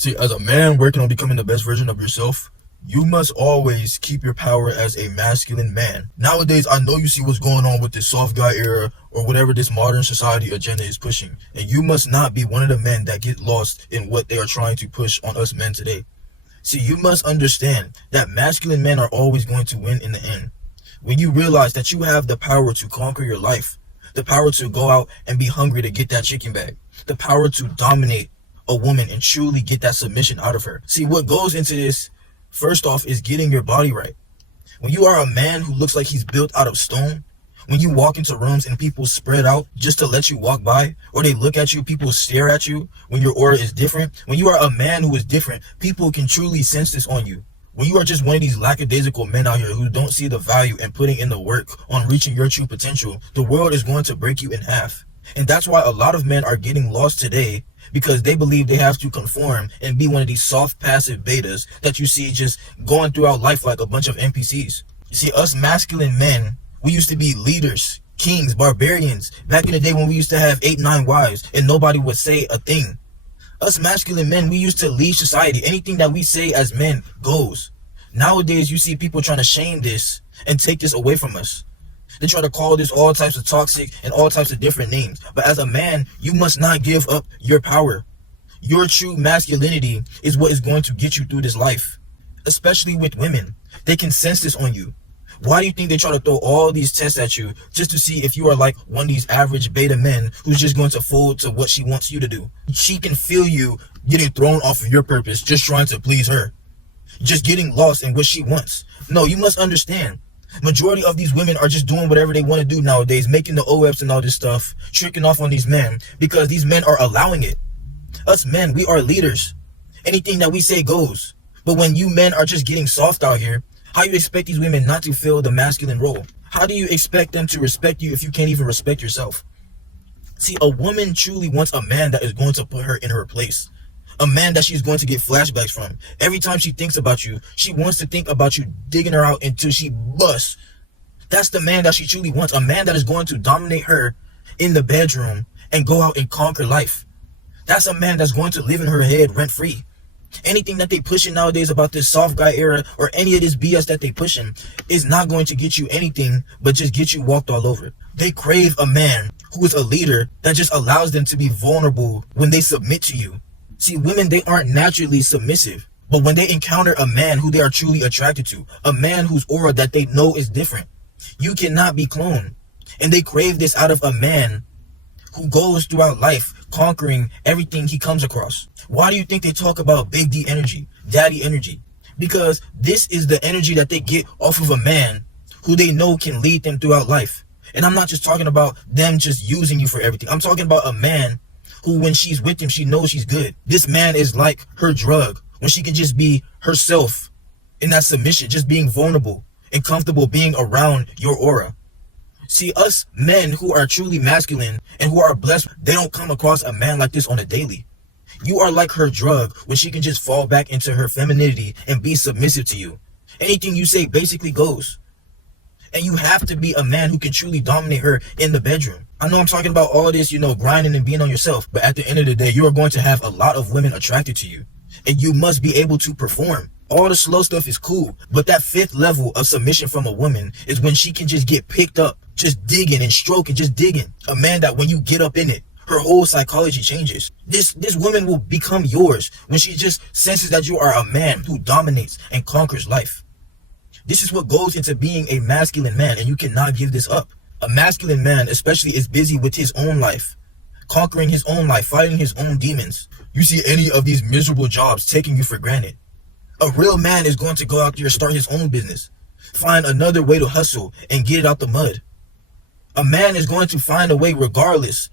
See, as a man working on becoming the best version of yourself, you must always keep your power as a masculine man. Nowadays, I know you see what's going on with this soft guy era or whatever this modern society agenda is pushing. And you must not be one of the men that get lost in what they are trying to push on us men today. See, you must understand that masculine men are always going to win in the end. When you realize that you have the power to conquer your life, the power to go out and be hungry to get that chicken bag, the power to dominate a woman and truly get that submission out of her. See, what goes into this, first off, is getting your body right. When you are a man who looks like he's built out of stone, when you walk into rooms and people spread out just to let you walk by, or they look at you, people stare at you when your aura is different. When you are a man who is different, people can truly sense this on you. When you are just one of these lackadaisical men out here who don't see the value in putting in the work on reaching your true potential, the world is going to break you in half. And that's why a lot of men are getting lost today, because they believe they have to conform and be one of these soft, passive betas that you see just going throughout life like a bunch of NPCs. You see, us masculine men, we used to be leaders, kings, barbarians. Back in the day when we used to have 8, 9 wives and nobody would say a thing. Us masculine men, we used to lead society. Anything that we say as men goes. Nowadays, you see people trying to shame this and take this away from us. They try to call this all types of toxic and all types of different names. But as a man, you must not give up your power. Your true masculinity is what is going to get you through this life. Especially with women. They can sense this on you. Why do you think they try to throw all these tests at you just to see if you are like one of these average beta men who's just going to fold to what she wants you to do? She can feel you getting thrown off of your purpose just trying to please her. Just getting lost in what she wants. No, you must understand. Majority of these women are just doing whatever they want to do nowadays, making the OFs and all this stuff, tricking off on these men because these men are allowing it. Us men, we are leaders. Anything that we say goes. But when you men are just getting soft out here, how you expect these women not to fill the masculine role? How do you expect them to respect you if you can't even respect yourself? See, a woman truly wants a man that is going to put her in her place. A man that she's going to get flashbacks from. Every time she thinks about you, she wants to think about you, digging her out until she busts. That's the man that she truly wants. A man that is going to dominate her in the bedroom and go out and conquer life. That's a man that's going to live in her head rent-free. Anything that they pushing nowadays about this soft guy era or any of this BS that they pushing is not going to get you anything but just get you walked all over. They crave a man who is a leader that just allows them to be vulnerable when they submit to you. See, women, they aren't naturally submissive, but when they encounter a man who they are truly attracted to, a man whose aura that they know is different, you cannot be cloned. And they crave this out of a man who goes throughout life conquering everything he comes across. Why do you think they talk about big D energy, daddy energy? Because this is the energy that they get off of a man who they know can lead them throughout life. And I'm not just talking about them just using you for everything. I'm talking about a man who, when she's with him, she knows she's good. This man is like her drug, when she can just be herself in that submission, just being vulnerable and comfortable being around your aura. See, us men who are truly masculine and who are blessed, they don't come across a man like this on a daily. You are like her drug when she can just fall back into her femininity and be submissive to you. Anything you say basically goes. And you have to be a man who can truly dominate her in the bedroom. I know I'm talking about all this, grinding and being on yourself. But at the end of the day, you are going to have a lot of women attracted to you. And you must be able to perform. All the slow stuff is cool. But that 5th level of submission from a woman is when she can just get picked up, just digging and stroking, just digging. A man that when you get up in it, her whole psychology changes. This woman will become yours when she just senses that you are a man who dominates and conquers life. This is what goes into being a masculine man, and you cannot give this up. A masculine man especially is busy with his own life, conquering his own life, fighting his own demons. You see any of these miserable jobs taking you for granted. A real man is going to go out there and start his own business, find another way to hustle and get it out the mud. A man is going to find a way regardless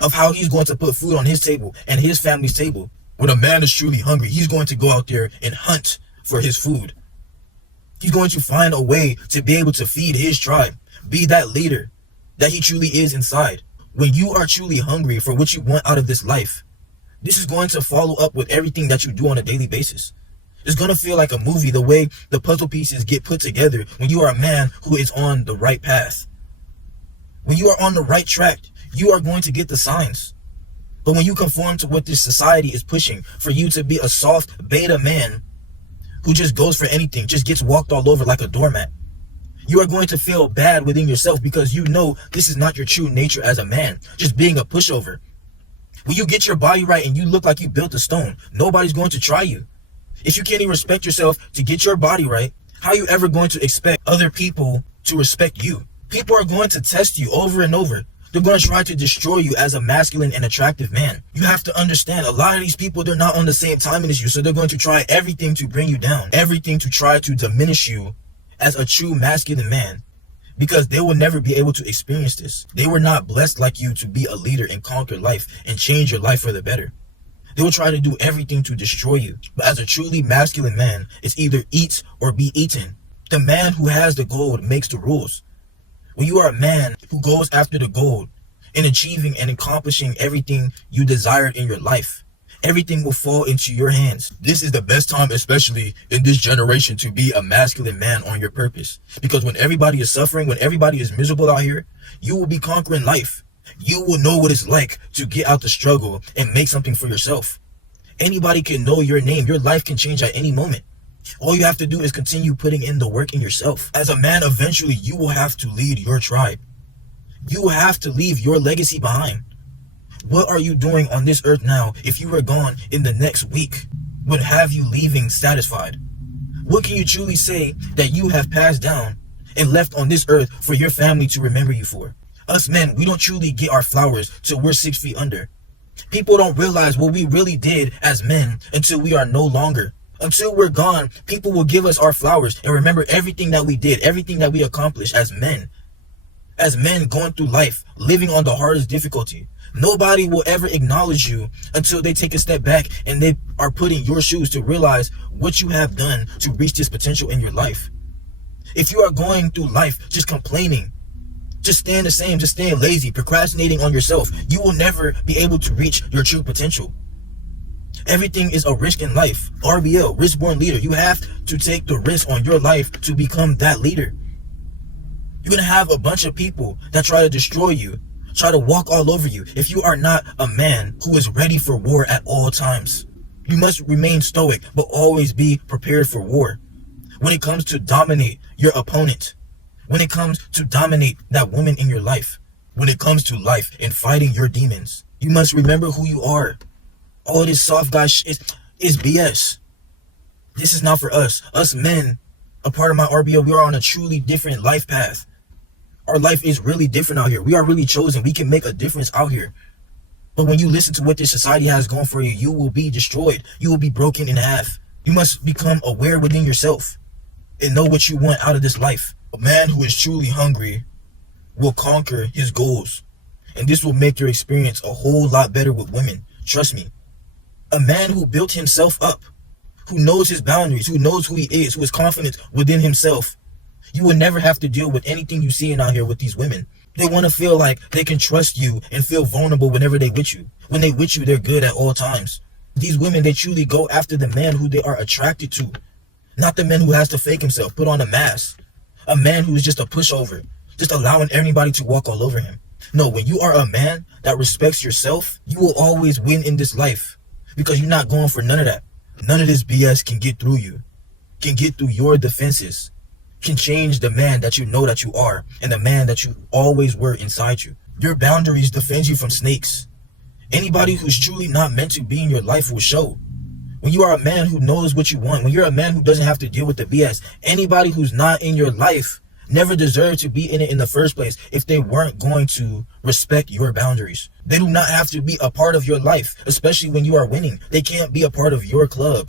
of how he's going to put food on his table and his family's table. When a man is truly hungry, he's going to go out there and hunt for his food. He's going to find a way to be able to feed his tribe, be that leader that he truly is inside. When you are truly hungry for what you want out of this life, this is going to follow up with everything that you do on a daily basis. It's going to feel like a movie, the way the puzzle pieces get put together when you are a man who is on the right path. When you are on the right track, you are going to get the signs. But when you conform to what this society is pushing, for you to be a soft beta man who just goes for anything, just gets walked all over like a doormat, you are going to feel bad within yourself because you know this is not your true nature as a man, just being a pushover. When you get your body right and you look like you built a stone, nobody's going to try you. If you can't even respect yourself to get your body right, how are you ever going to expect other people to respect you? People are going to test you over and over. They're going to try to destroy you as a masculine and attractive man. You have to understand, a lot of these people, they're not on the same timing as you, so they're going to try everything to bring you down, everything to try to diminish you as a true masculine man, because they will never be able to experience this. They were not blessed like you to be a leader and conquer life and change your life for the better. They will try to do everything to destroy you. But as a truly masculine man, it's either eat or be eaten. The man who has the gold makes the rules. When you are a man who goes after the gold and achieving and accomplishing everything you desired in your life, everything will fall into your hands. This is the best time, especially in this generation, to be a masculine man on your purpose. Because when everybody is suffering, when everybody is miserable out here, you will be conquering life. You will know what it's like to get out the struggle and make something for yourself. Anybody can know your name. Your life can change at any moment. All you have to do is continue putting in the work in yourself. As a man, eventually you will have to lead your tribe. You will have to leave your legacy behind. What are you doing on this earth now if you were gone in the next week? Would have you leaving satisfied? What can you truly say that you have passed down and left on this earth for your family to remember you for? Us men, we don't truly get our flowers till we're 6 feet under. People don't realize what we really did as men until we are no longer. Until we're gone, people will give us our flowers and remember everything that we did, everything that we accomplished as men. As men going through life, living on the hardest difficulty. Nobody will ever acknowledge you until they take a step back and they are put in your shoes to realize what you have done to reach this potential in your life. If you are going through life just complaining, just staying the same, just staying lazy, procrastinating on yourself, you will never be able to reach your true potential. Everything is a risk in life. RBL, risk born leader. You have to take the risk on your life to become that leader. You're going to have a bunch of people that try to destroy you, try to walk all over you if you are not a man who is ready for war at all times. You must remain stoic, but always be prepared for war. When it comes to dominate your opponent, when it comes to dominate that woman in your life, when it comes to life and fighting your demons, you must remember who you are. All this soft guy shit is BS. This is not for us. Us men, a part of my RBO, we are on a truly different life path. Our life is really different out here. We are really chosen. We can make a difference out here. But when you listen to what this society has going for you, you will be destroyed. You will be broken in half. You must become aware within yourself and know what you want out of this life. A man who is truly hungry will conquer his goals. And this will make your experience a whole lot better with women. Trust me. A man who built himself up, who knows his boundaries, who knows who he is, who is confident within himself. You will never have to deal with anything you see out here with these women. They want to feel like they can trust you and feel vulnerable whenever they with you. When they with you, they're good at all times. These women, they truly go after the man who they are attracted to. Not the man who has to fake himself, put on a mask. A man who is just a pushover, just allowing everybody to walk all over him. No, when you are a man that respects yourself, you will always win in this life. Because you're not going for none of that. None of this BS can get through you. Can get through your defenses. Can change the man that you know that you are. And the man that you always were inside you. Your boundaries defend you from snakes. Anybody who's truly not meant to be in your life will show. When you are a man who knows what you want. When you're a man who doesn't have to deal with the BS. Anybody who's not in your life never deserved to be in it in the first place if they weren't going to respect your boundaries. They do not have to be a part of your life, especially when you are winning. They can't be a part of your club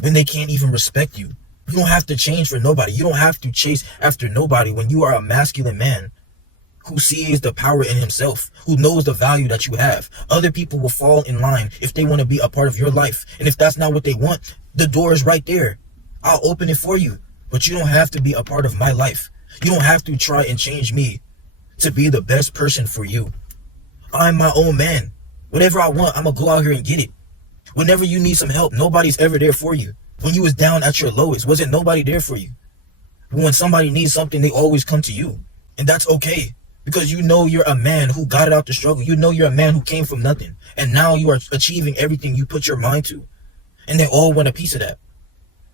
when they can't even respect you. You don't have to change for nobody. You don't have to chase after nobody when you are a masculine man who sees the power in himself, who knows the value that you have. Other people will fall in line if they want to be a part of your life. And if that's not what they want, the door is right there. I'll open it for you. But you don't have to be a part of my life. You don't have to try and change me to be the best person for you. I'm my own man. Whatever I want, I'm going to go out here and get it. Whenever you need some help, nobody's ever there for you. When you was down at your lowest, wasn't nobody there for you. When somebody needs something, they always come to you. And that's okay. Because you know you're a man who got it out the struggle. You know you're a man who came from nothing. And now you are achieving everything you put your mind to. And they all want a piece of that.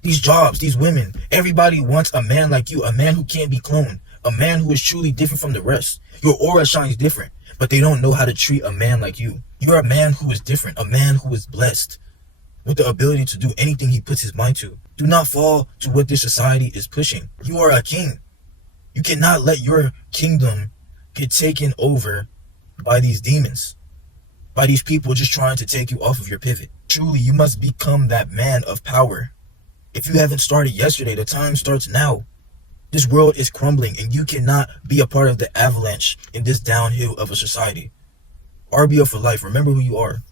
These jobs, these women, everybody wants a man like you, a man who can't be cloned, a man who is truly different from the rest. Your aura shines different, but they don't know how to treat a man like you. You're a man who is different, a man who is blessed with the ability to do anything he puts his mind to. Do not fall to what this society is pushing. You are a king. You cannot let your kingdom get taken over by these demons, by these people just trying to take you off of your pivot. Truly, you must become that man of power. If you haven't started yesterday, the time starts now. This world is crumbling and you cannot be a part of the avalanche in this downhill of a society. RBO for life. Remember who you are.